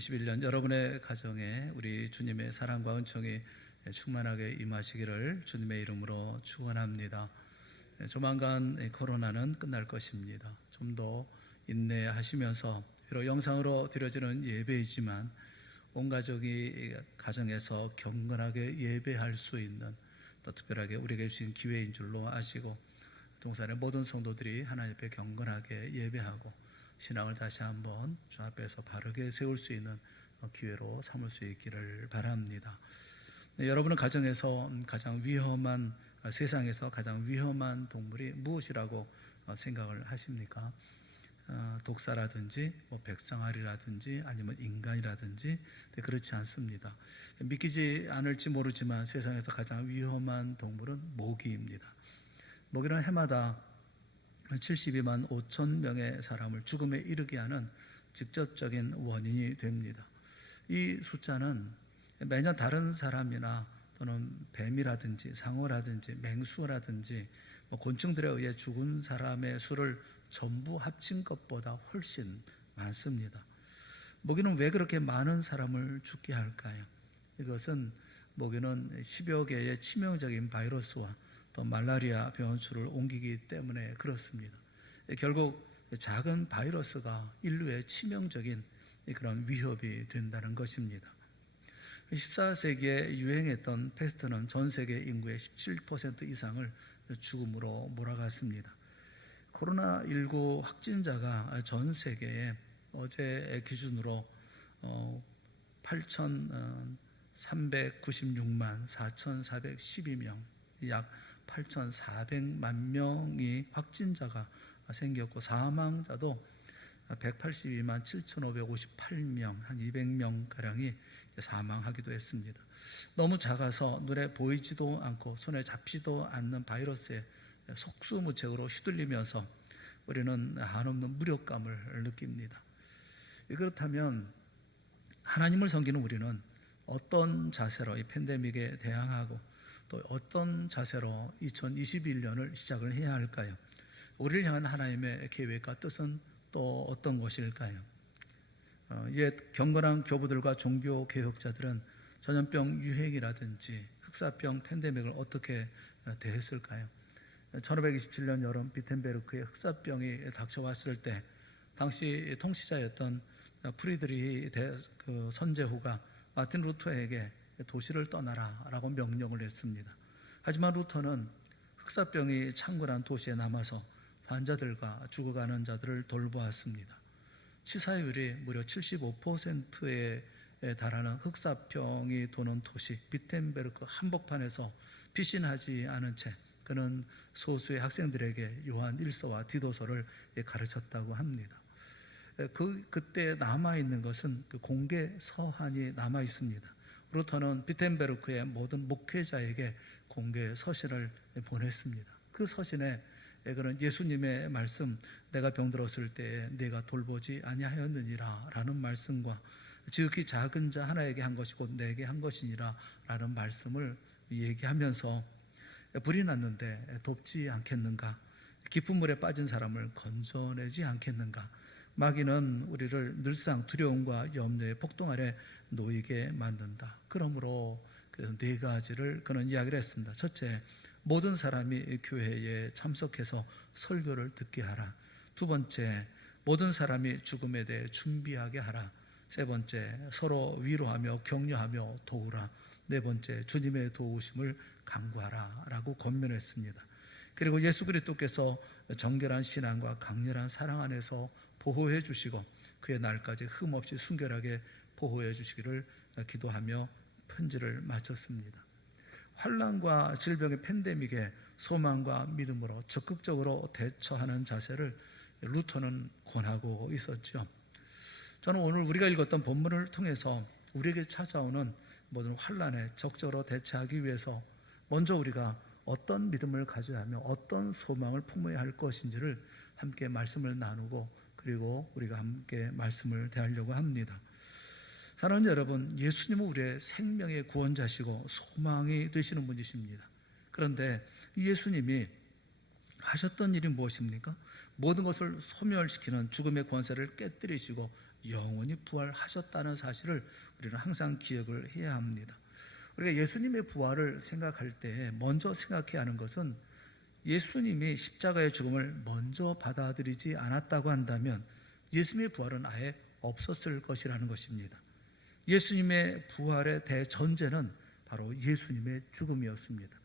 2021년 여러분의 가정에 우리 주님의 사랑과 은총이 충만하게 임하시기를 주님의 이름으로 축원합니다. 조만간 코로나는 끝날 것입니다. 좀 더 인내하시면서 비록 영상으로 드려지는 예배이지만 온 가족이 가정에서 경건하게 예배할 수 있는, 또 특별하게 우리에게 주신 기회인 줄로 아시고 동산의 모든 성도들이 하나님 앞에 경건하게 예배하고 신앙을 다시 한번 주 앞에서 바르게 세울 수 있는 기회로 삼을 수 있기를 바랍니다. 여러분은 가정에서 가장 위험한, 세상에서 가장 위험한 동물이 무엇이라고 생각을 하십니까? 독사라든지 백상아리라든지 아니면 인간이라든지. 그렇지 않습니다. 믿기지 않을지 모르지만 세상에서 가장 위험한 동물은 모기입니다. 모기는 해마다 72만 5천 명의 사람을 죽음에 이르게 하는 직접적인 원인이 됩니다. 이 숫자는 매년 다른 사람이나 또는 뱀이라든지 상어라든지 맹수라든지 곤충들에 의해 죽은 사람의 수를 전부 합친 것보다 훨씬 많습니다. 모기는 왜 그렇게 많은 사람을 죽게 할까요? 이것은 모기는 10여 개의 치명적인 바이러스와 또 말라리아 병원수를 옮기기 때문에 그렇습니다. 결국 작은 바이러스가 인류의 치명적인 그런 위협이 된다는 것입니다. 14세기에 유행했던 패스트는 전 세계 인구의 17% 이상을 죽음으로 몰아갔습니다. 코로나19 확진자가 전 세계에 어제 기준으로 8,396만 4,412명, 약 8,400만 명이 확진자가 생겼고 사망자도 182만 7,558명, 한 200명가량이 사망하기도 했습니다. 너무 작아서 눈에 보이지도 않고 손에 잡히지도 않는 바이러스에 속수무책으로 휘둘리면서 우리는 한없는 무력감을 느낍니다. 그렇다면 하나님을 섬기는 우리는 어떤 자세로 이 팬데믹에 대항하고 또 어떤 자세로 2021년을 시작을 해야 할까요? 우리를 향한 하나님의 계획과 뜻은 또 어떤 것일까요? 옛 경건한 교부들과 종교 개혁자들은 전염병 유행이라든지 흑사병 팬데믹을 어떻게 대했을까요? 1527년 여름 비텐베르크에 흑사병이 닥쳐왔을 때 당시 통치자였던 프리드리히 선제후가 마틴 루터에게 도시를 떠나라 라고 명령을 했습니다. 하지만 루터는 흑사병이 창궐한 도시에 남아서 환자들과 죽어가는 자들을 돌보았습니다. 치사율이 무려 75%에 달하는 흑사병이 도는 도시 비텐베르크 한복판에서 피신하지 않은 채 그는 소수의 학생들에게 요한 1서와 디도서를 가르쳤다고 합니다. 그때 남아있는 것은 그 공개 서한이 남아있습니다. 루터는 비텐베르크의 모든 목회자에게 공개 서신을 보냈습니다. 그 서신에 그는 예수님의 말씀, 내가 병들었을 때에 내가 돌보지 아니하였느니라 라는 말씀과 지극히 작은 자 하나에게 한 것이고 내게 한 것이니라 라는 말씀을 얘기하면서 불이 났는데 돕지 않겠는가? 깊은 물에 빠진 사람을 건져내지 않겠는가? 마귀는 우리를 늘상 두려움과 염려의 폭동 아래 놓이게 만든다. 그러므로 그 네 가지를 그는 이야기를 했습니다. 첫째, 모든 사람이 교회에 참석해서 설교를 듣게 하라. 두 번째, 모든 사람이 죽음에 대해 준비하게 하라. 세 번째, 서로 위로하며 격려하며 도우라. 네 번째, 주님의 도우심을 간구하라 라고 권면했습니다. 그리고 예수 그리스도께서 정결한 신앙과 강렬한 사랑 안에서 보호해 주시고 그의 날까지 흠없이 순결하게 보호해 주시기를 기도하며 편지를 마쳤습니다. 환난과 질병의 팬데믹에 소망과 믿음으로 적극적으로 대처하는 자세를 루터는 권하고 있었죠. 저는 오늘 우리가 읽었던 본문을 통해서 우리에게 찾아오는 모든 환난에 적절히 대처하기 위해서 먼저 우리가 어떤 믿음을 가져야 하며 어떤 소망을 품어야 할 것인지를 함께 말씀을 나누고 그리고 우리가 함께 말씀을 대하려고 합니다. 사랑하는 여러분, 예수님은 우리의 생명의 구원자시고 소망이 되시는 분이십니다. 그런데 예수님이 하셨던 일이 무엇입니까? 모든 것을 소멸시키는 죽음의 권세를 깨뜨리시고 영원히 부활하셨다는 사실을 우리는 항상 기억을 해야 합니다. 우리가 예수님의 부활을 생각할 때 먼저 생각해야 하는 것은 예수님이 십자가의 죽음을 먼저 받아들이지 않았다고 한다면 예수님의 부활은 아예 없었을 것이라는 것입니다. 예수님의 부활의 대전제는 바로 예수님의 죽음이었습니다.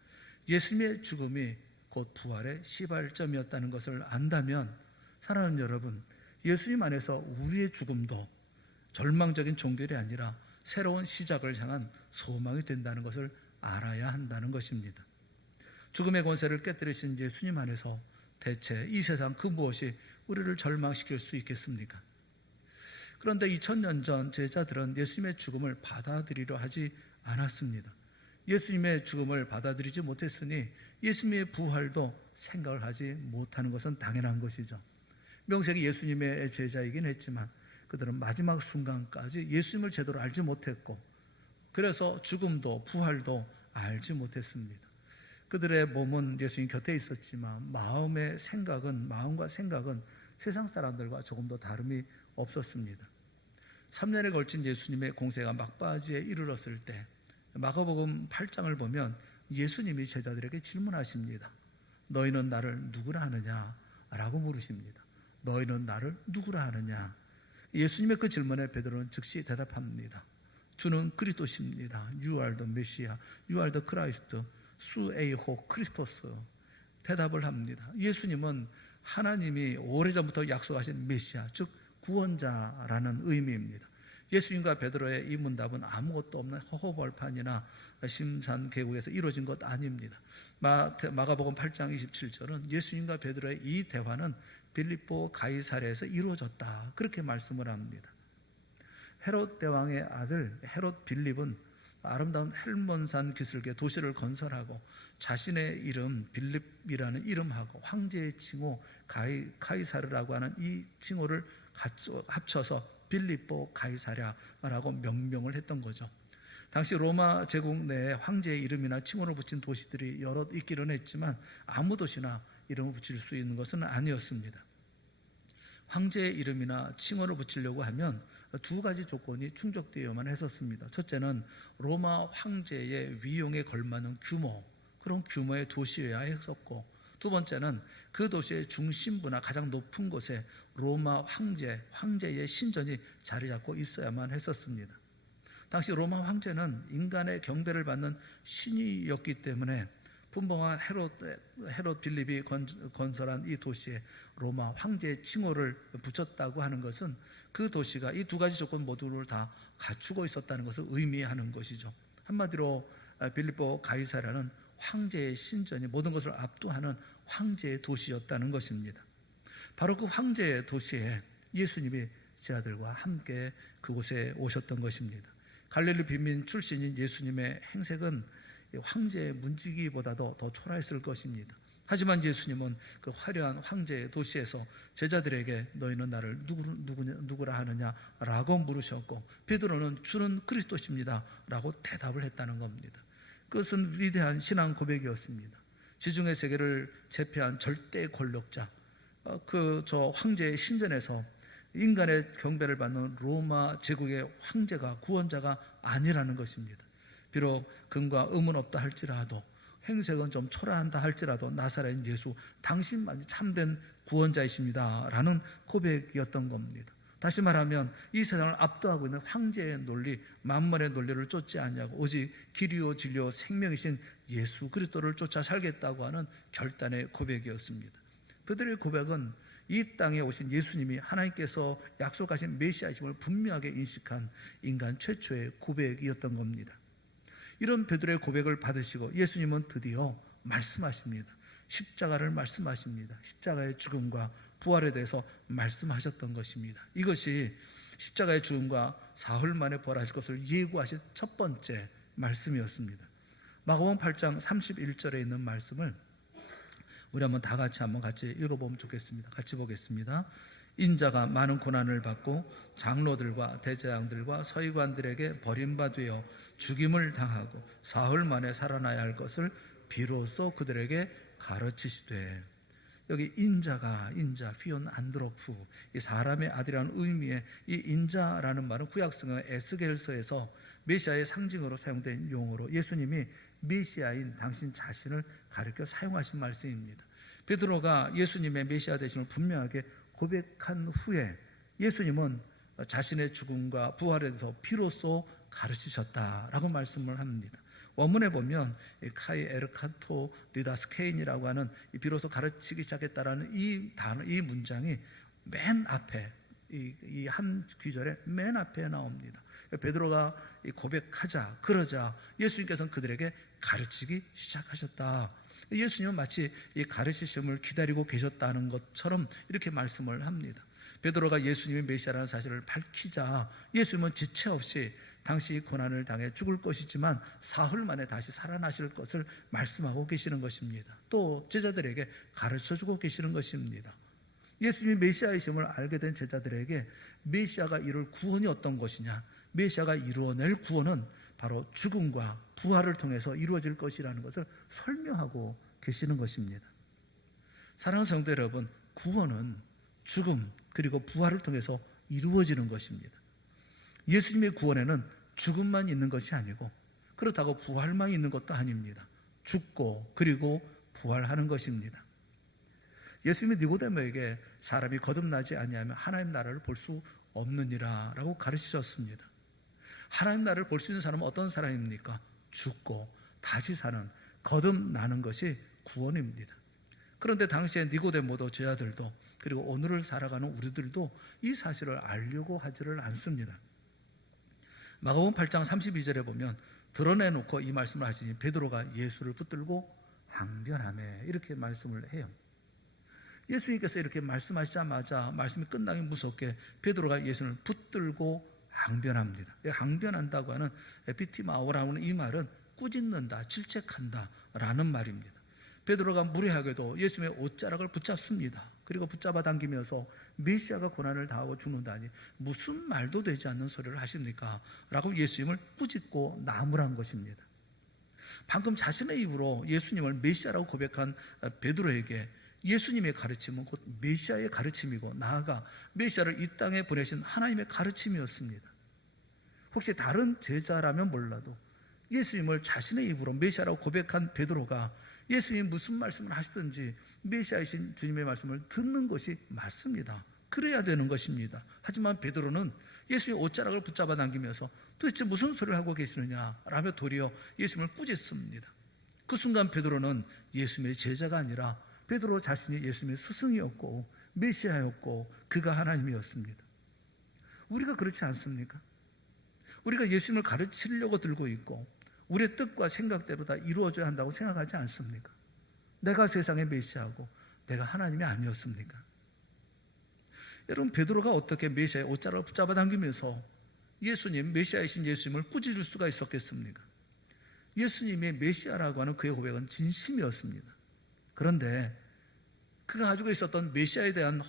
예수님의 죽음이 곧 부활의 시발점이었다는 것을 안다면 사랑하는 여러분, 예수님 안에서 우리의 죽음도 절망적인 종결이 아니라 새로운 시작을 향한 소망이 된다는 것을 알아야 한다는 것입니다. 죽음의 권세를 깨뜨리신 예수님 안에서 대체 이 세상 그 무엇이 우리를 절망시킬 수 있겠습니까? 그런데 2000년 전 제자들은 예수님의 죽음을 받아들이려 하지 않았습니다. 예수님의 죽음을 받아들이지 못했으니 예수님의 부활도 생각을 하지 못하는 것은 당연한 것이죠. 명색이 예수님의 제자이긴 했지만 그들은 마지막 순간까지 예수님을 제대로 알지 못했고, 그래서 죽음도 부활도 알지 못했습니다. 그들의 몸은 예수님 곁에 있었지만 마음과 생각은 세상 사람들과 조금도 다름이 없었습니다. 3년에 걸친 예수님의 공세가 막바지에 이르렀을 때 마가복음 8장을 보면 예수님이 제자들에게 질문하십니다. 너희는 나를 누구라 하느냐? 라고 물으십니다. 너희는 나를 누구라 하느냐? 예수님의 그 질문에 베드로는 즉시 대답합니다. 주는 그리스도십니다. You are the Messiah. You are the Christ. 수에이호 크리스토스. 대답을 합니다. 예수님은 하나님이 오래전부터 약속하신 메시아, 즉 구원자라는 의미입니다. 예수님과 베드로의 이 문답은 아무것도 없는 허허벌판이나 심산계곡에서 이루어진 것 아닙니다. 마가복음 8장 27절은 예수님과 베드로의 이 대화는 빌립보 가이사랴에서 이루어졌다, 그렇게 말씀을 합니다. 헤롯 대왕의 아들 헤롯 빌립은 아름다운 헬몬산 기슭에 도시를 건설하고 자신의 이름 빌립이라는 이름하고 황제의 칭호 가이사르라고 하는 이 칭호를 합쳐서 빌립보 가이사랴라고 명명을 했던 거죠. 당시 로마 제국 내에 황제의 이름이나 칭호를 붙인 도시들이 여럿 있기는 했지만 아무 도시나 이름을 붙일 수 있는 것은 아니었습니다. 황제의 이름이나 칭호를 붙이려고 하면 두 가지 조건이 충족되어야만 했었습니다. 첫째는 로마 황제의 위용에 걸맞는 그런 규모의 도시여야 했었고, 두 번째는 그 도시의 중심부나 가장 높은 곳에 로마 황제의 신전이 자리 잡고 있어야만 했었습니다. 당시 로마 황제는 인간의 경배를 받는 신이었기 때문에 분봉한 헤롯 빌립이 건설한 이 도시에 로마 황제의 칭호를 붙였다고 하는 것은 그 도시가 이 두 가지 조건 모두를 다 갖추고 있었다는 것을 의미하는 것이죠. 한마디로 빌립보 가이사랴는 황제의 신전이 모든 것을 압도하는 황제의 도시였다는 것입니다. 바로 그 황제의 도시에 예수님이 제자들과 함께 그곳에 오셨던 것입니다. 갈릴리 빈민 출신인 예수님의 행색은 황제의 문지기보다도 더 초라했을 것입니다. 하지만 예수님은 그 화려한 황제의 도시에서 제자들에게 너희는 나를 누구라 하느냐 라고 물으셨고, 베드로는 주는 그리스도십니다 라고 대답을 했다는 겁니다. 그것은 위대한 신앙 고백이었습니다. 지중해 세계를 제패한 절대 권력자, 저 황제의 신전에서 인간의 경배를 받는 로마 제국의 황제가 구원자가 아니라는 것입니다. 비록 금과 음은 없다 할지라도, 행색은 좀 초라한다 할지라도 나사렛 예수 당신만이 참된 구원자이십니다 라는 고백이었던 겁니다. 다시 말하면 이 세상을 압도하고 있는 황제의 논리, 만물의 논리를 쫓지 않냐고 오직 길이요 진리요 생명이신 예수 그리스도를 쫓아 살겠다고 하는 결단의 고백이었습니다. 그들의 고백은 이 땅에 오신 예수님이 하나님께서 약속하신 메시아이심을 분명하게 인식한 인간 최초의 고백이었던 겁니다. 이런 베드로의 고백을 받으시고 예수님은 드디어 말씀하십니다. 십자가를 말씀하십니다. 십자가의 죽음과 부활에 대해서 말씀하셨던 것입니다. 이것이 십자가의 죽음과 사흘 만에 부활하실 것을 예고하신 첫 번째 말씀이었습니다. 마가복음 8장 31절에 있는 말씀을 우리 한번 다 같이 읽어보면 좋겠습니다. 같이 보겠습니다. 인자가 많은 고난을 받고 장로들과 대제장들과 서기관들에게 버림받아 죽임을 당하고 사흘 만에 살아나야 할 것을 비로소 그들에게 가르치시되, 여기 인자가 피온 안드로프, 이 사람의 아들이라는 의미의 이 인자라는 말은 구약성경 에스겔서에서 메시아의 상징으로 사용된 용어로 예수님이 메시아인 당신 자신을 가리켜 사용하신 말씀입니다. 베드로가 예수님의 메시아 되심을 분명하게 고백한 후에 예수님은 자신의 죽음과 부활에 대해서 비로소 가르치셨다라고 말씀을 합니다. 원문에 보면 카이 에르카토 디다스케인이라고 하는 비로소 가르치기 시작했다라는 이 단어, 이 문장이 맨 앞에 이 한 귀절에 맨 앞에 나옵니다. 베드로가 고백하자 그러자 예수님께서는 그들에게 가르치기 시작하셨다. 예수님은 마치 이 가르치심을 기다리고 계셨다는 것처럼 이렇게 말씀을 합니다. 베드로가 예수님이 메시아라는 사실을 밝히자 예수님은 지체 없이 당시 고난을 당해 죽을 것이지만 사흘 만에 다시 살아나실 것을 말씀하고 계시는 것입니다. 또 제자들에게 가르쳐주고 계시는 것입니다. 예수님이 메시아이심을 알게 된 제자들에게 메시아가 이룰 구원이 어떤 것이냐, 메시아가 이루어낼 구원은 바로 죽음과 부활을 통해서 이루어질 것이라는 것을 설명하고 계시는 것입니다. 사랑하는 성도 여러분, 구원은 죽음 그리고 부활을 통해서 이루어지는 것입니다. 예수님의 구원에는 죽음만 있는 것이 아니고 그렇다고 부활만 있는 것도 아닙니다. 죽고 그리고 부활하는 것입니다. 예수님이 니고데모에게 사람이 거듭나지 아니하면 하나님 나라를 볼 수 없느니라 라고 가르치셨습니다. 하나님 나라를 볼 수 있는 사람은 어떤 사람입니까? 죽고 다시 사는, 거듭나는 것이 구원입니다. 그런데 당시에 니고데모도 제자들도 그리고 오늘을 살아가는 우리들도 이 사실을 알려고 하지를 않습니다. 마가복음 8장 32절에 보면 드러내놓고 이 말씀을 하시니 베드로가 예수를 붙들고 항변하매 이렇게 말씀을 해요. 예수님께서 이렇게 말씀하시자마자 말씀이 끝나기 무섭게 베드로가 예수를 붙들고 항변합니다. 항변한다고 하는 에피티마오라고 하는 이 말은 꾸짖는다, 질책한다 라는 말입니다. 베드로가 무례하게도 예수님의 옷자락을 붙잡습니다. 그리고 붙잡아 당기면서 메시아가 고난을 당하고 죽는다니 무슨 말도 되지 않는 소리를 하십니까? 라고 예수님을 꾸짖고 나무란 것입니다. 방금 자신의 입으로 예수님을 메시아라고 고백한 베드로에게 예수님의 가르침은 곧 메시아의 가르침이고 나아가 메시아를 이 땅에 보내신 하나님의 가르침이었습니다. 혹시 다른 제자라면 몰라도 예수님을 자신의 입으로 메시아라고 고백한 베드로가 예수님이 무슨 말씀을 하시든지 메시아이신 주님의 말씀을 듣는 것이 맞습니다. 그래야 되는 것입니다. 하지만 베드로는 예수님의 옷자락을 붙잡아 당기면서 도대체 무슨 소리를 하고 계시느냐 라며 도리어 예수님을 꾸짖습니다. 그 순간 베드로는 예수님의 제자가 아니라 베드로 자신이 예수님의 스승이었고 메시아였고 그가 하나님이었습니다. 우리가 그렇지 않습니까? 우리가 예수님을 가르치려고 들고 있고 우리의 뜻과 생각대로 다 이루어져야 한다고 생각하지 않습니까? 내가 세상의 메시아고 내가 하나님이 아니었습니까? 여러분, 베드로가 어떻게 메시아의 옷자락을 붙잡아 당기면서 예수님, 메시아이신 예수님을 꾸짖을 수가 있었겠습니까? 예수님의 메시아라고 하는 그의 고백은 진심이었습니다. 그런데 그가 가지고 있었던 메시아에 대한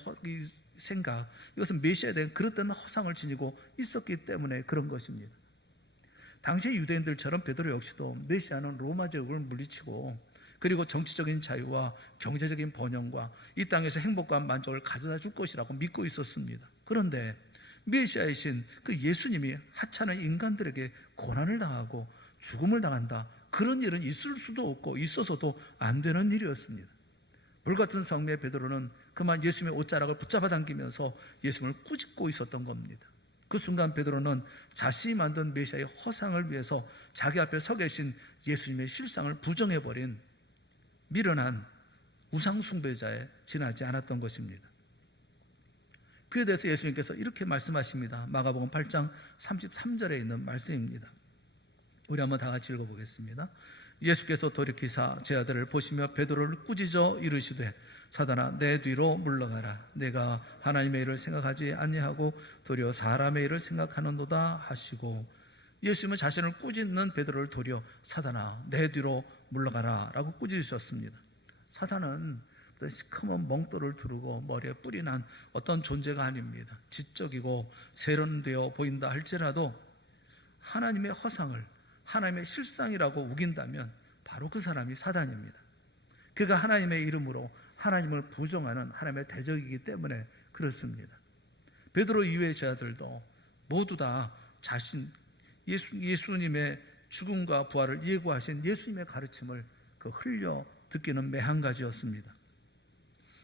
생각, 이것은 메시아에 대한 그릇된 허상을 지니고 있었기 때문에 그런 것입니다. 당시 유대인들처럼 베드로 역시도 메시아는 로마 제국을 물리치고 그리고 정치적인 자유와 경제적인 번영과 이 땅에서 행복과 만족을 가져다 줄 것이라고 믿고 있었습니다. 그런데 메시아이신 그 예수님이 하찮은 인간들에게 고난을 당하고 죽음을 당한다, 그런 일은 있을 수도 없고 있어서도 안 되는 일이었습니다. 불같은 성미의 베드로는 그만 예수님의 옷자락을 붙잡아 당기면서 예수님을 꾸짖고 있었던 겁니다. 그 순간 베드로는 자신이 만든 메시아의 허상을 위해서 자기 앞에 서 계신 예수님의 실상을 부정해버린 미련한 우상숭배자에 지나지 않았던 것입니다. 그에 대해서 예수님께서 이렇게 말씀하십니다. 마가복음 8장 33절에 있는 말씀입니다. 우리 한번 다 같이 읽어보겠습니다. 예수께서 돌이키사 제 아들을 보시며 베드로를 꾸짖어 이르시되 사단아 내 뒤로 물러가라. 내가 하나님의 일을 생각하지 아니하고 도리어 사람의 일을 생각하는도다 하시고, 예수님은 자신을 꾸짖는 베드로를 도리어 사단아 내 뒤로 물러가라 라고 꾸짖으셨습니다. 사단은 어떤 시커먼 멍돌을 두르고 머리에 뿔이 난 어떤 존재가 아닙니다. 지적이고 세련되어 보인다 할지라도 하나님의 허상을 하나님의 실상이라고 우긴다면 바로 그 사람이 사단입니다. 그가 하나님의 이름으로 하나님을 부정하는 하나님의 대적이기 때문에 그렇습니다. 베드로 이외의 제자들도 모두 다 예수님의 죽음과 부활을 예고하신 예수님의 가르침을 흘려 듣기는 매한가지였습니다.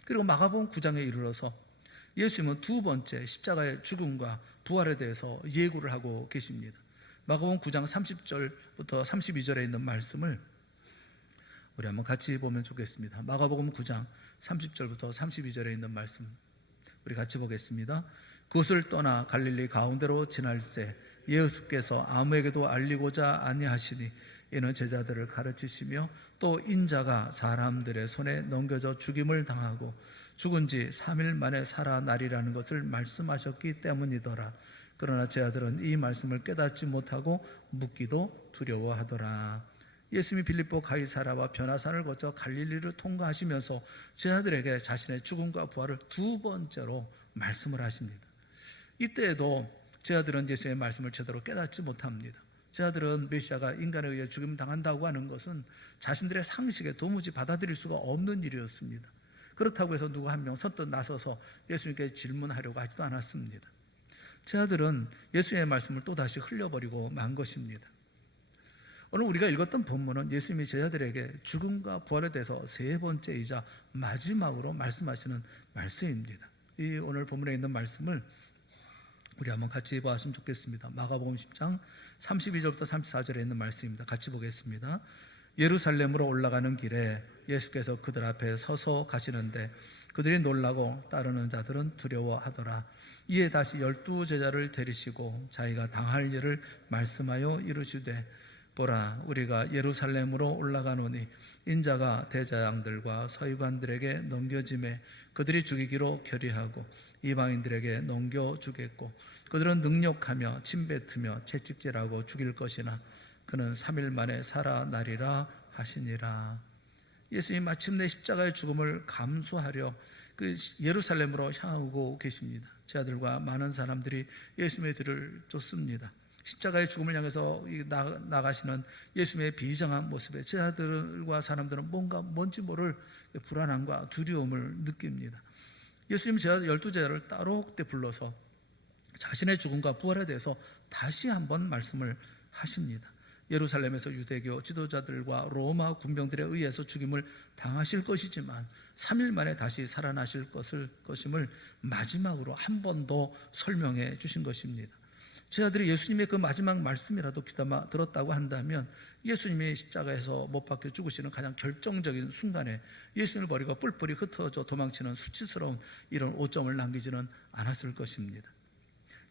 그리고 마가복음 9장에 이르러서 예수님은 두 번째 십자가의 죽음과 부활에 대해서 예고를 하고 계십니다. 마가복음 9장 30절부터 32절에 있는 말씀을 우리 한번 같이 보면 좋겠습니다. 마가복음 9장 30절부터 32절에 있는 말씀 우리 같이 보겠습니다. 그곳을 떠나 갈릴리 가운데로 지날새 예수께서 아무에게도 알리고자 아니하시니 이는 제자들을 가르치시며 또 인자가 사람들의 손에 넘겨져 죽임을 당하고 죽은 지 3일 만에 살아나리라는 것을 말씀하셨기 때문이더라. 그러나 제자들은 이 말씀을 깨닫지 못하고 묻기도 두려워하더라. 예수님이 빌립보 가이사라와 변화산을 거쳐 갈릴리를 통과하시면서 제자들에게 자신의 죽음과 부활을 두 번째로 말씀을 하십니다. 이때에도 제자들은 예수의 말씀을 제대로 깨닫지 못합니다. 제자들은 메시아가 인간에 의해 죽임 당한다고 하는 것은 자신들의 상식에 도무지 받아들일 수가 없는 일이었습니다. 그렇다고 해서 누가 한 명 선뜻 나서서 예수님께 질문하려고 하지도 않았습니다. 제자들은 예수의 말씀을 또다시 흘려버리고 만 것입니다. 오늘 우리가 읽었던 본문은 예수님이 제자들에게 죽음과 부활에 대해서 세 번째이자 마지막으로 말씀하시는 말씀입니다. 이 오늘 본문에 있는 말씀을 우리 한번 같이 보았으면 좋겠습니다. 마가복음 10장 32절부터 34절에 있는 말씀입니다. 같이 보겠습니다. 예루살렘으로 올라가는 길에 예수께서 그들 앞에 서서 가시는데 그들이 놀라고 따르는 자들은 두려워하더라. 이에 다시 12제자를 데리시고 자기가 당할 일을 말씀하여 이르시되 보라, 우리가 예루살렘으로 올라가노니 인자가 대제사장들과 서기관들에게 넘겨짐에 그들이 죽이기로 결의하고 이방인들에게 넘겨주겠고 그들은 능욕하며 침뱉으며 채찍질하고 죽일 것이나 그는 3일 만에 살아나리라 하시니라. 예수님 마침내 십자가의 죽음을 감수하려 예루살렘으로 향하고 계십니다. 제자들과 많은 사람들이 예수님의 뒤를 쫓습니다. 십자가의 죽음을 향해서 나가시는 예수님의 비장한 모습에 제자들과 사람들은 뭔지 모를 불안함과 두려움을 느낍니다. 예수님 제자 12제자를 따로 그때 불러서 자신의 죽음과 부활에 대해서 다시 한번 말씀을 하십니다. 예루살렘에서 유대교 지도자들과 로마 군병들에 의해서 죽임을 당하실 것이지만 3일 만에 다시 살아나실 것임을 마지막으로 한 번 더 설명해 주신 것입니다. 제자들이 예수님의 그 마지막 말씀이라도 귀담아 들었다고 한다면 예수님이 십자가에서 못 박혀 죽으시는 가장 결정적인 순간에 예수님을 버리고 뿔뿔이 흩어져 도망치는 수치스러운 이런 오점을 남기지는 않았을 것입니다.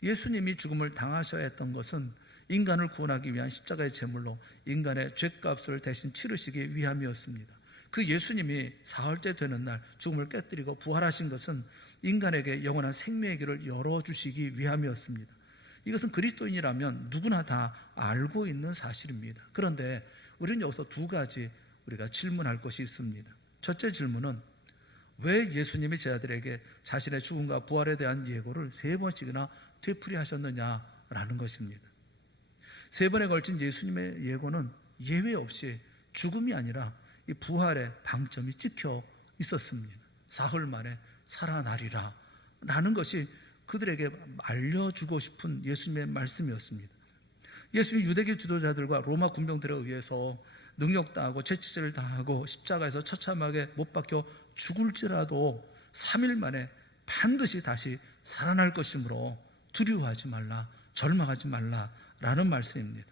예수님이 죽음을 당하셔야 했던 것은 인간을 구원하기 위한 십자가의 제물로 인간의 죄값을 대신 치르시기 위함이었습니다. 그 예수님이 사흘째 되는 날 죽음을 깨뜨리고 부활하신 것은 인간에게 영원한 생명의 길을 열어주시기 위함이었습니다. 이것은 그리스도인이라면 누구나 다 알고 있는 사실입니다. 그런데 우리는 여기서 두 가지 우리가 질문할 것이 있습니다. 첫째 질문은 왜 예수님이 제자들에게 자신의 죽음과 부활에 대한 예고를 3번씩이나 되풀이하셨느냐라는 것입니다. 3번에 걸친 예수님의 예고는 예외 없이 죽음이 아니라 이 부활의 방점이 찍혀 있었습니다. 사흘 만에 살아나리라 라는 것이 그들에게 알려주고 싶은 예수님의 말씀이었습니다. 예수님이 유대교 지도자들과 로마 군병들에 의해서 능욕당하고 채찍질을 당하고 십자가에서 처참하게 못 박혀 죽을지라도 3일 만에 반드시 다시 살아날 것이므로 두려워하지 말라, 절망하지 말라라는 말씀입니다.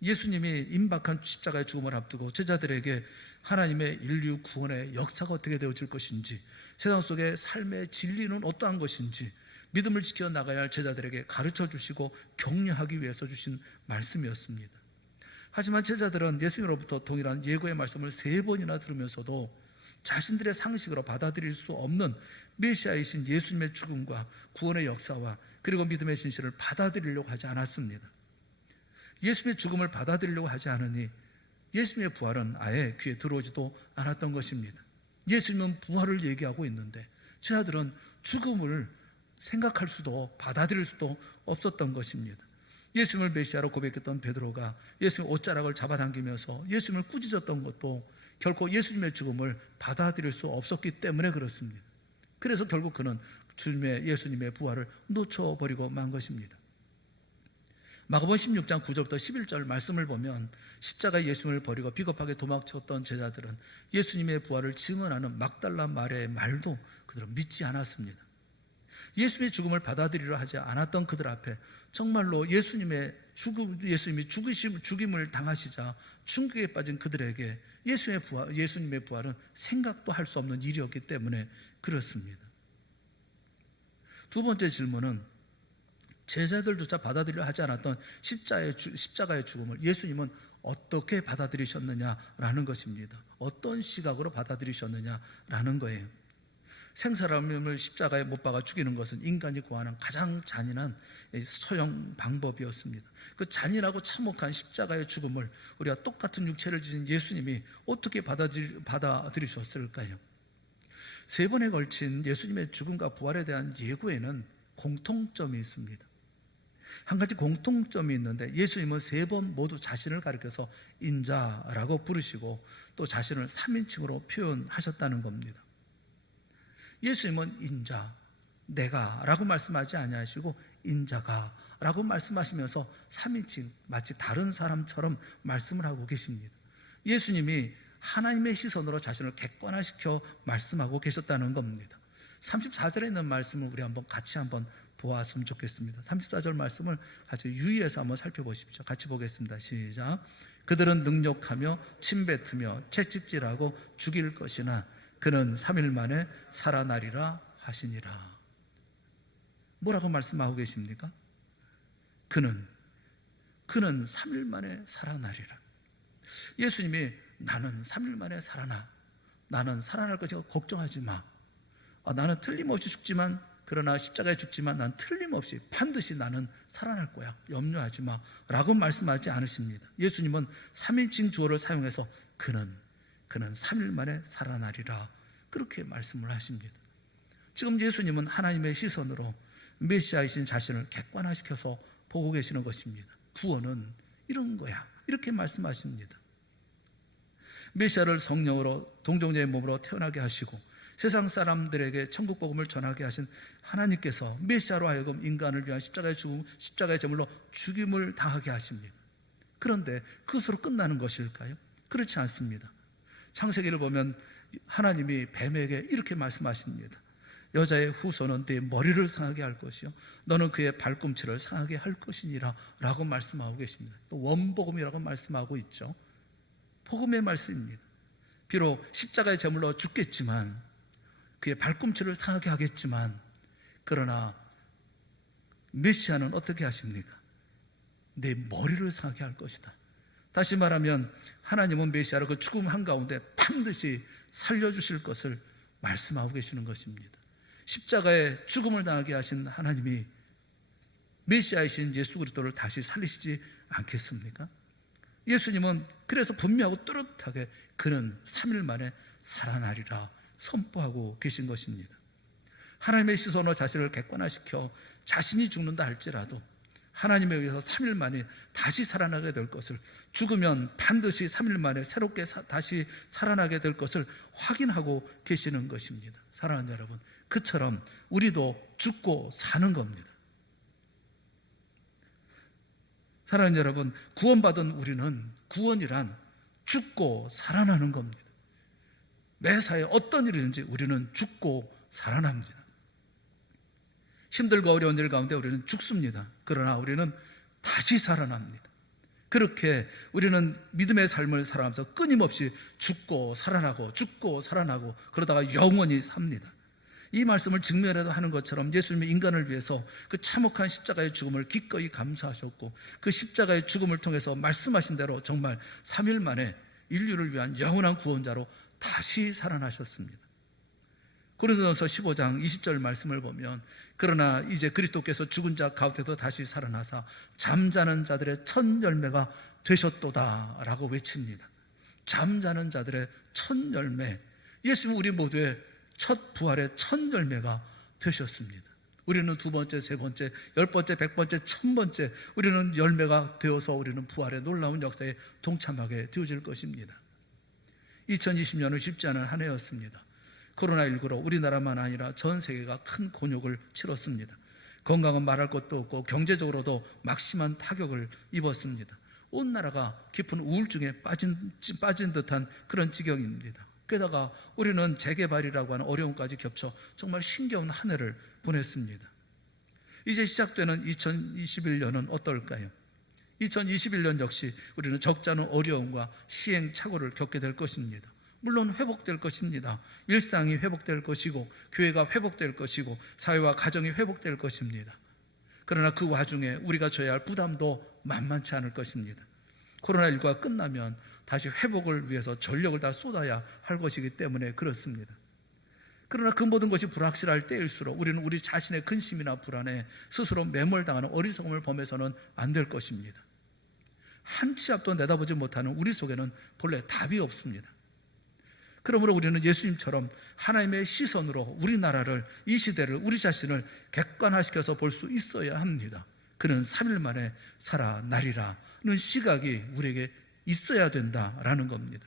예수님이 임박한 십자가의 죽음을 앞두고 제자들에게 하나님의 인류 구원의 역사가 어떻게 되어질 것인지, 세상 속의 삶의 진리는 어떠한 것인지 믿음을 지켜나가야 할 제자들에게 가르쳐 주시고 격려하기 위해서 주신 말씀이었습니다. 하지만 제자들은 예수님으로부터 동일한 예고의 말씀을 3번이나 들으면서도 자신들의 상식으로 받아들일 수 없는 메시아이신 예수님의 죽음과 구원의 역사와 그리고 믿음의 진실을 받아들이려고 하지 않았습니다. 예수님의 죽음을 받아들이려고 하지 않으니 예수님의 부활은 아예 귀에 들어오지도 않았던 것입니다. 예수님은 부활을 얘기하고 있는데 제자들은 죽음을 생각할 수도 받아들일 수도 없었던 것입니다. 예수님을 메시아로 고백했던 베드로가 예수님의 옷자락을 잡아당기면서 예수님을 꾸짖었던 것도 결코 예수님의 죽음을 받아들일 수 없었기 때문에 그렇습니다. 그래서 결국 그는 예수님의 부활을 놓쳐버리고 만 것입니다. 마가복음 16장 9절부터 11절 말씀을 보면 십자가에 예수님을 버리고 비겁하게 도망쳤던 제자들은 예수님의 부활을 증언하는 막달라 마리아의 말도 그들은 믿지 않았습니다. 예수님의 죽음을 받아들이려 하지 않았던 그들 앞에 정말로 예수님이 죽임을 당하시자 충격에 빠진 그들에게 예수님의 부활은 생각도 할 수 없는 일이었기 때문에 그렇습니다. 두 번째 질문은 제자들조차 받아들이려 하지 않았던 십자가의 죽음을 예수님은 어떻게 받아들이셨느냐라는 것입니다. 어떤 시각으로 받아들이셨느냐라는 거예요. 생사람을 십자가에 못 박아 죽이는 것은 인간이 고하는 가장 잔인한 처형 방법이었습니다. 그 잔인하고 참혹한 십자가의 죽음을 우리가 똑같은 육체를 지닌 예수님이 어떻게 받아들이셨을까요? 3번에 걸친 예수님의 죽음과 부활에 대한 예고에는 공통점이 있습니다. 한 가지 공통점이 있는데 예수님은 3번 모두 자신을 가리켜서 인자라고 부르시고 또 자신을 3인칭으로 표현하셨다는 겁니다. 예수님은 인자, 내가 라고 말씀하지 아니하시고 인자가 라고 말씀하시면서 3인칭 마치 다른 사람처럼 말씀을 하고 계십니다. 예수님이 하나님의 시선으로 자신을 객관화시켜 말씀하고 계셨다는 겁니다. 34절에 있는 말씀을 우리 같이 한번 보았으면 좋겠습니다. 34절 말씀을 아주 유의해서 한번 살펴보십시오. 같이 보겠습니다. 시작. 그들은 능욕하며 침뱉으며 채찍질하고 죽일 것이나 그는 3일 만에 살아나리라 하시니라. 뭐라고 말씀하고 계십니까? 그는 3일 만에 살아나리라. 예수님이 나는 3일 만에 살아나. 나는 살아날 것이고 걱정하지 마. 나는 틀림없이 죽지만 그러나 십자가에 죽지만 난 틀림없이 반드시 나는 살아날 거야. 염려하지 마. 라고 말씀하지 않으십니다. 예수님은 3인칭 주어를 사용해서 그는 3일 만에 살아나리라. 그렇게 말씀을 하십니다. 지금 예수님은 하나님의 시선으로 메시아이신 자신을 객관화시켜서 보고 계시는 것입니다. 구원은 이런 거야. 이렇게 말씀하십니다. 메시아를 성령으로 동정녀의 몸으로 태어나게 하시고 세상 사람들에게 천국 복음을 전하게 하신 하나님께서 메시아로 하여금 인간을 위한 십자가의 제물로 죽임을 당하게 하십니다. 그런데 그것으로 끝나는 것일까요? 그렇지 않습니다. 창세기를 보면 하나님이 뱀에게 이렇게 말씀하십니다. 여자의 후손은 네 머리를 상하게 할 것이요 너는 그의 발꿈치를 상하게 할 것이니라 라고 말씀하고 계십니다. 또 원복음이라고 말씀하고 있죠. 복음의 말씀입니다. 비록 십자가의 제물로 죽겠지만 그의 발꿈치를 상하게 하겠지만 그러나 메시아는 어떻게 하십니까? 내 머리를 상하게 할 것이다. 다시 말하면 하나님은 메시아를 그 죽음 한가운데 반드시 살려주실 것을 말씀하고 계시는 것입니다. 십자가에 죽음을 당하게 하신 하나님이 메시아이신 예수 그리스도를 다시 살리시지 않겠습니까? 예수님은 그래서 분명하고 뚜렷하게 그는 3일 만에 살아나리라 선포하고 계신 것입니다. 하나님의 시선으로 자신을 객관화시켜 자신이 죽는다 할지라도 하나님에 의해서 3일 만에 다시 살아나게 될 것을, 죽으면 반드시 3일 만에 새롭게 다시 살아나게 될 것을 확인하고 계시는 것입니다. 사랑하는 여러분, 그처럼 우리도 죽고 사는 겁니다. 사랑하는 여러분, 구원받은 우리는 구원이란 죽고 살아나는 겁니다. 매사에 어떤 일이든지 우리는 죽고 살아납니다. 힘들고 어려운 일 가운데 우리는 죽습니다. 그러나 우리는 다시 살아납니다. 그렇게 우리는 믿음의 삶을 살아가면서 끊임없이 죽고 살아나고 그러다가 영원히 삽니다. 이 말씀을 직면해도 하는 것처럼 예수님이 인간을 위해서 그 참혹한 십자가의 죽음을 기꺼이 감수하셨고 그 십자가의 죽음을 통해서 말씀하신 대로 정말 3일 만에 인류를 위한 영원한 구원자로 다시 살아나셨습니다. 고린도전서 15장 20절 말씀을 보면 그러나 이제 그리스도께서 죽은 자 가운데서 다시 살아나사 잠자는 자들의 첫 열매가 되셨도다 라고 외칩니다. 잠자는 자들의 첫 열매, 예수님은 우리 모두의 첫 부활의 첫 열매가 되셨습니다. 우리는 두 번째, 세 번째, 10번째, 100번째, 1000번째 우리는 열매가 되어서 우리는 부활의 놀라운 역사에 동참하게 되어질 것입니다. 2020년은 쉽지 않은 한 해였습니다. 코로나19로 우리나라만 아니라 전 세계가 큰 곤욕을 치렀습니다. 건강은 말할 것도 없고 경제적으로도 막심한 타격을 입었습니다. 온 나라가 깊은 우울증에 빠진 듯한 그런 지경입니다. 게다가 우리는 재개발이라고 하는 어려움까지 겹쳐 정말 힘겨운 한 해를 보냈습니다. 이제 시작되는 2021년은 어떨까요? 2021년 역시 우리는 적지 않은 어려움과 시행착오를 겪게 될 것입니다. 물론 회복될 것입니다. 일상이 회복될 것이고 교회가 회복될 것이고 사회와 가정이 회복될 것입니다. 그러나 그 와중에 우리가 져야 할 부담도 만만치 않을 것입니다. 코로나19가 끝나면 다시 회복을 위해서 전력을 다 쏟아야 할 것이기 때문에 그렇습니다. 그러나 그 모든 것이 불확실할 때일수록 우리는 우리 자신의 근심이나 불안에 스스로 매몰당하는 어리석음을 범해서는 안 될 것입니다. 한 치 앞도 내다보지 못하는 우리 속에는 본래 답이 없습니다. 그러므로 우리는 예수님처럼 하나님의 시선으로 우리나라를, 이 시대를, 우리 자신을 객관화시켜서 볼 수 있어야 합니다. 그는 3일 만에 살아나리라는 시각이 우리에게 있어야 된다라는 겁니다.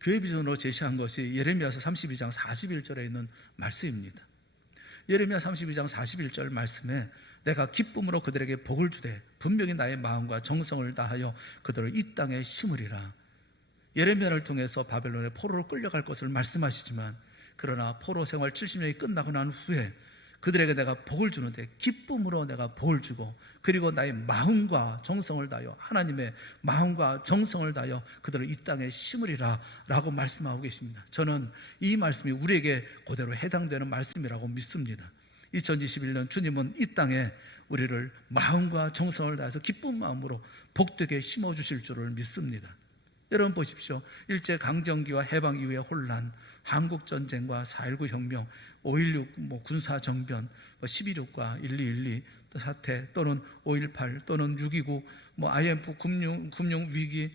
교회 비전으로 제시한 것이 예레미야서 32장 41절에 있는 말씀입니다. 예레미야 32장 41절 말씀에 내가 기쁨으로 그들에게 복을 주되 분명히 나의 마음과 정성을 다하여 그들을 이 땅에 심으리라. 예레미야를 통해서 바벨론의 포로로 끌려갈 것을 말씀하시지만 그러나 포로 생활 70년이 끝나고 난 후에 그들에게 내가 복을 주는데 기쁨으로 내가 복을 주고 그리고 나의 마음과 정성을 다하여 하나님의 마음과 정성을 다하여 그들을 이 땅에 심으리라 라고 말씀하고 계십니다. 저는 이 말씀이 우리에게 그대로 해당되는 말씀이라고 믿습니다. 2021년 주님은 이 땅에 우리를 마음과 정성을 다해서 기쁜 마음으로 복되게 심어주실 줄을 믿습니다. 여러분 보십시오. 일제강점기와 해방 이후의 혼란, 한국전쟁과 4.19 혁명, 5.16 군사정변, 12.6과 12.12 사태 또는 5.18 또는 6.29 IMF 금융위기,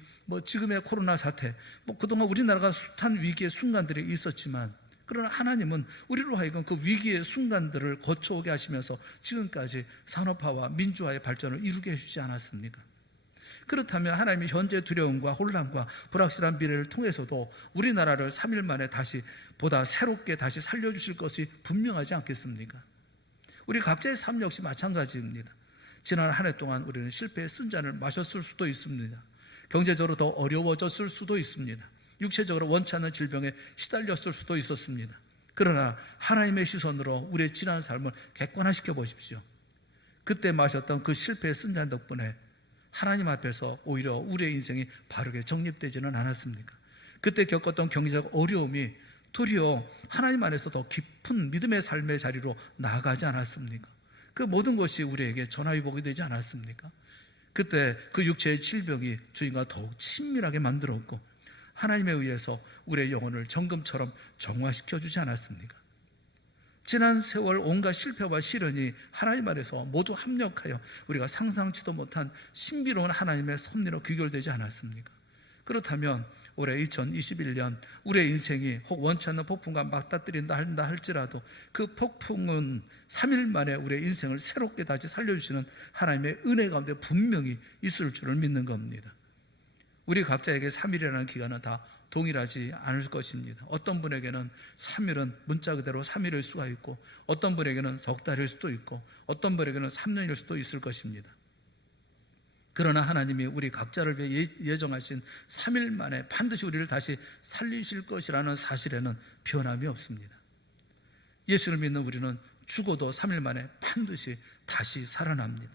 지금의 코로나 사태, 그동안 우리나라가 숱한 위기의 순간들이 있었지만 그러나 하나님은 우리로 하여금 그 위기의 순간들을 거쳐오게 하시면서 지금까지 산업화와 민주화의 발전을 이루게 해주지 않았습니까? 그렇다면 하나님이 현재 두려움과 혼란과 불확실한 미래를 통해서도 우리나라를 3일 만에 다시 보다 새롭게 다시 살려주실 것이 분명하지 않겠습니까? 우리 각자의 삶 역시 마찬가지입니다. 지난 한 해 동안 우리는 실패의 쓴잔을 마셨을 수도 있습니다. 경제적으로 더 어려워졌을 수도 있습니다. 육체적으로 원치 않는 질병에 시달렸을 수도 있었습니다. 그러나 하나님의 시선으로 우리의 지난 삶을 객관화시켜 보십시오. 그때 마셨던 그 실패의 쓴잔 덕분에 하나님 앞에서 오히려 우리의 인생이 바르게 정립되지는 않았습니까? 그때 겪었던 경제적 어려움이 도리어 하나님 안에서 더 깊은 믿음의 삶의 자리로 나아가지 않았습니까? 그 모든 것이 우리에게 전화위복이 되지 않았습니까? 그때 그 육체의 질병이 주님과 더욱 친밀하게 만들었고 하나님에 의해서 우리의 영혼을 정금처럼 정화시켜 주지 않았습니까? 지난 세월 온갖 실패와 시련이 하나님 안에서 모두 합력하여 우리가 상상치도 못한 신비로운 하나님의 섭리로 귀결되지 않았습니까? 그렇다면 올해 2021년 우리의 인생이 혹 원치 않는 폭풍과 맞닥뜨린다 한다 할지라도 그 폭풍은 3일 만에 우리의 인생을 새롭게 다시 살려주시는 하나님의 은혜 가운데 분명히 있을 줄을 믿는 겁니다. 우리 각자에게 3일이라는 기간은 다 동일하지 않을 것입니다. 어떤 분에게는 3일은 문자 그대로 3일일 수가 있고 어떤 분에게는 석 달일 수도 있고 어떤 분에게는 3년일 수도 있을 것입니다. 그러나 하나님이 우리 각자를 위해 예정하신 3일 만에 반드시 우리를 다시 살리실 것이라는 사실에는 변함이 없습니다. 예수를 믿는 우리는 죽어도 3일 만에 반드시 다시 살아납니다.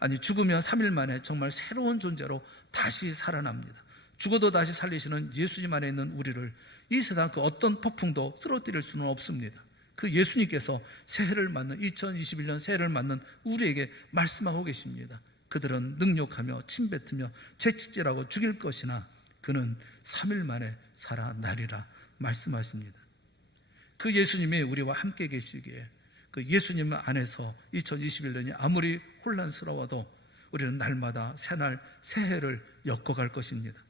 아니 죽으면 3일 만에 정말 새로운 존재로 다시 살아납니다. 죽어도 다시 살리시는 예수님 안에 있는 우리를 이 세상 그 어떤 폭풍도 쓰러뜨릴 수는 없습니다. 그 예수님께서 새해를 맞는 2021년 새해를 맞는 우리에게 말씀하고 계십니다. 그들은 능욕하며 침뱉으며 채찍질하고 죽일 것이나 그는 3일 만에 살아나리라 말씀하십니다. 그 예수님이 우리와 함께 계시기에 그 예수님 안에서 2021년이 아무리 혼란스러워도 우리는 날마다 새날 새해를 엮어갈 것입니다.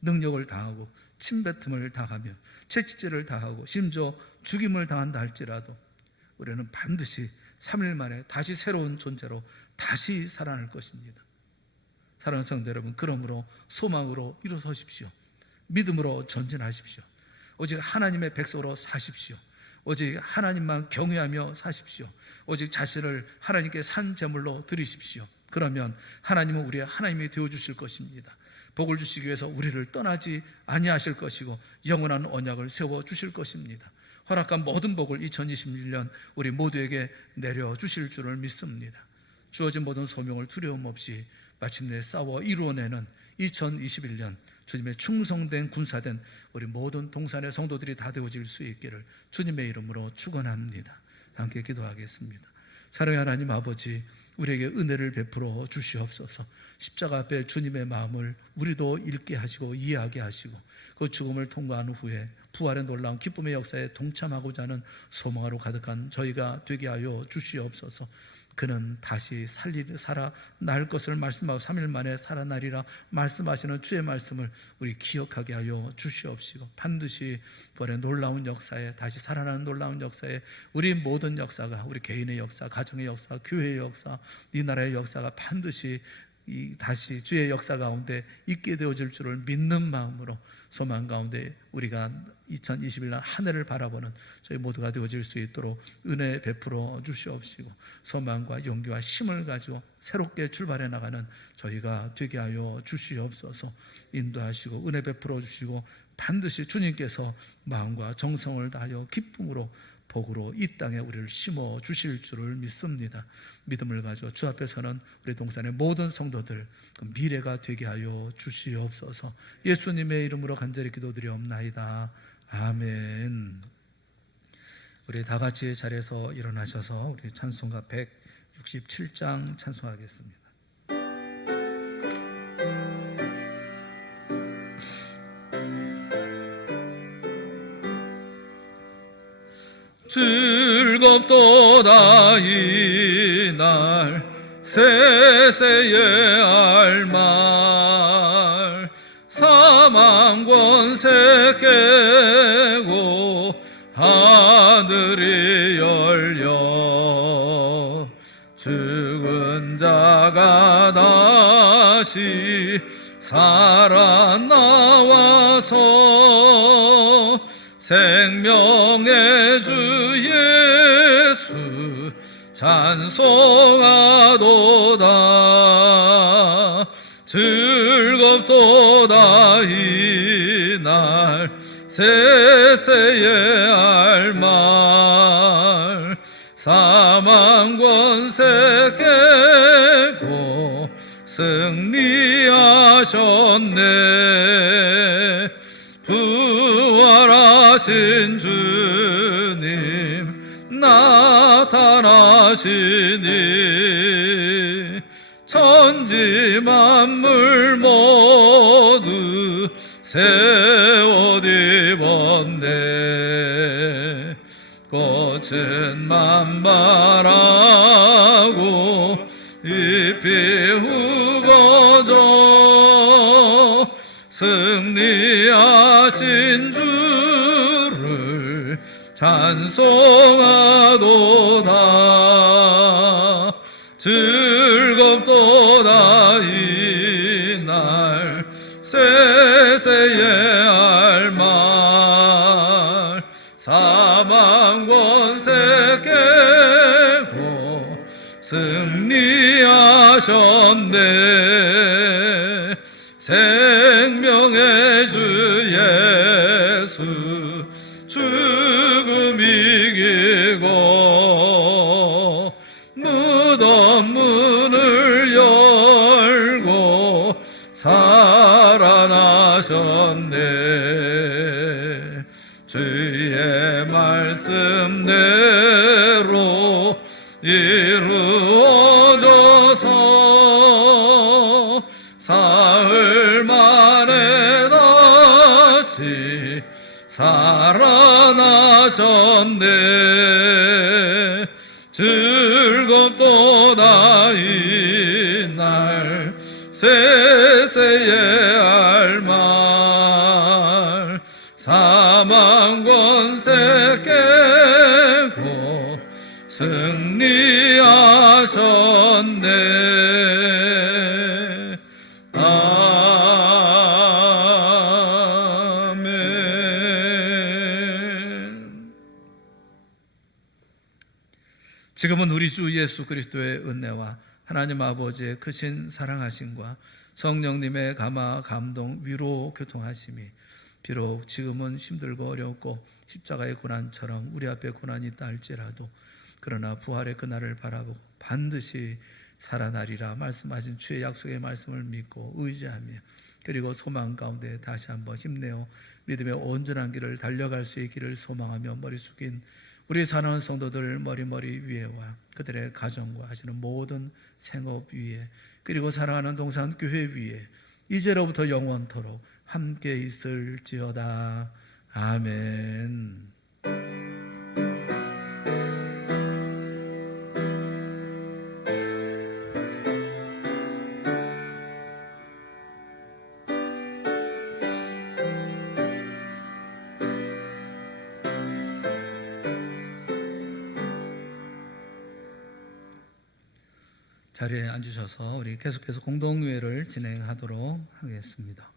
능력을 당하고 침뱉음을 당하며 채찍질을 당하고 심지어 죽임을 당한다 할지라도 우리는 반드시 3일 만에 다시 새로운 존재로 다시 살아날 것입니다. 사랑하는 성도 여러분, 그러므로 소망으로 일어서십시오. 믿음으로 전진하십시오. 오직 하나님의 백성으로 사십시오. 오직 하나님만 경외하며 사십시오. 오직 자신을 하나님께 산 제물로 드리십시오. 그러면 하나님은 우리의 하나님이 되어주실 것입니다. 복을 주시기 위해서 우리를 떠나지 아니하실 것이고 영원한 언약을 세워주실 것입니다. 허락한 모든 복을 2021년 우리 모두에게 내려주실 줄을 믿습니다. 주어진 모든 소명을 두려움 없이 마침내 싸워 이루어내는 2021년 주님의 충성된 군사된 우리 모든 동산의 성도들이 다 되어질 수 있기를 주님의 이름으로 축원합니다. 함께 기도하겠습니다. 사랑의 하나님 아버지, 우리에게 은혜를 베풀어 주시옵소서. 십자가 앞에 주님의 마음을 우리도 읽게 하시고 이해하게 하시고 그 죽음을 통과한 후에 부활의 놀라운 기쁨의 역사에 동참하고자 하는 소망으로 가득한 저희가 되게 하여 주시옵소서. 그는 다시 살아날 것을 말씀하고 3일 만에 살아나리라 말씀하시는 주의 말씀을 우리 기억하게 하여 주시옵시고 반드시 부활의 놀라운 역사에, 다시 살아나는 놀라운 역사에 우리 모든 역사가, 우리 개인의 역사, 가정의 역사, 교회의 역사, 이 나라의 역사가 반드시 다시 주의 역사 가운데 있게 되어질 줄을 믿는 마음으로 소망 가운데 우리가 2021년 한 해를 바라보는 저희 모두가 되어질 수 있도록 은혜 베풀어 주시옵시고 소망과 용기와 힘을 가지고 새롭게 출발해 나가는 저희가 되게 하여 주시옵소서. 인도하시고 은혜 베풀어 주시고 반드시 주님께서 마음과 정성을 다하여 기쁨으로 복으로 이 땅에 우리를 심어 주실 줄을 믿습니다. 믿음을 가지고 주 앞에서는 우리 동산의 모든 성도들 그 미래가 되게 하여 주시옵소서. 예수님의 이름으로 간절히 기도드리옵나이다. 아멘. 우리 다 같이 자리에서 일어나셔서 우리 찬송가 167장 찬송하겠습니다. 즐겁도다 이날 세세의 알말 사망 권세 깨고 하늘이 열려 죽은 자가 다시 살아나와서 생명의 주 예수 찬송하도다. 즐겁도다 이날 세세의 알말 사망 권세 깨고 승리하셨네. 부활하신 주님 나타나시니 천지 만물 모두 새 옷 입었네. 꽃은 만발하고 잎이 후거져 승리하신 주를 찬송하도다. 즐겁도다 이날 세세의 알말 사망 권세 깨고 승리하셨네. 생명의 주 예수 죽음 이기고 무덤 문을 열고 살아나셨네. 주의 말씀대로 이루어져서 사흘 만에 다시 살아나셨네. 즐겁도다 이날 세세의 알말 사망 권세 깨고 승리하셨네. 아멘. 주 예수 그리스도의 은혜와 하나님 아버지의 크신 사랑하심과 성령님의 감화, 감동, 위로, 교통하심이 비록 지금은 힘들고 어렵고 십자가의 고난처럼 우리 앞에 고난이 있다 할지라도 그러나 부활의 그날을 바라보고 반드시 살아나리라 말씀하신 주의 약속의 말씀을 믿고 의지하며 그리고 소망 가운데 다시 한번 힘내어 믿음의 온전한 길을 달려갈 수 있기를 소망하며 머리 숙인 우리 사랑하는 성도들 머리 위에와 그들의 가정과 하시는 모든 생업 위에 그리고 사랑하는 동산교회 위에 이제로부터 영원토록 함께 있을지어다. 아멘. 자리에 앉으셔서 우리 계속해서 공동의회를 진행하도록 하겠습니다.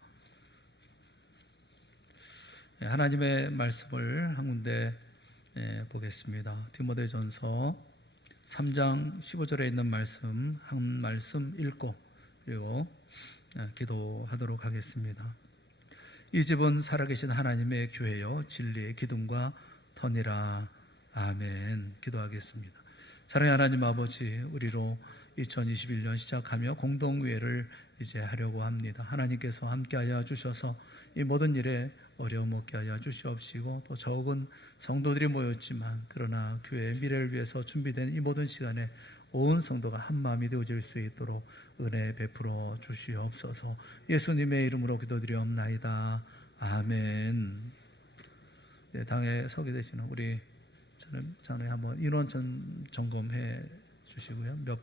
하나님의 말씀을 한 군데 보겠습니다. 디모데전서 3장 15절에 있는 말씀 한 말씀 읽고 그리고 기도하도록 하겠습니다. 이 집은 살아계신 하나님의 교회요 진리의 기둥과 터니라. 아멘. 기도하겠습니다. 사랑의 하나님 아버지, 우리로 2021년 시작하며 공동의회를 이제 하려고 합니다. 하나님께서 함께하여 주셔서 이 모든 일에 어려움 없게 하여 주시옵시고 또 적은 성도들이 모였지만 그러나 교회의 미래를 위해서 준비된 이 모든 시간에 온 성도가 한마음이 되어질 수 있도록 은혜 베풀어 주시옵소서. 예수님의 이름으로 기도드리옵나이다. 아멘. 네, 당에 서게 되시는 우리 전에 한번 인원 점검해 주시고요. 몇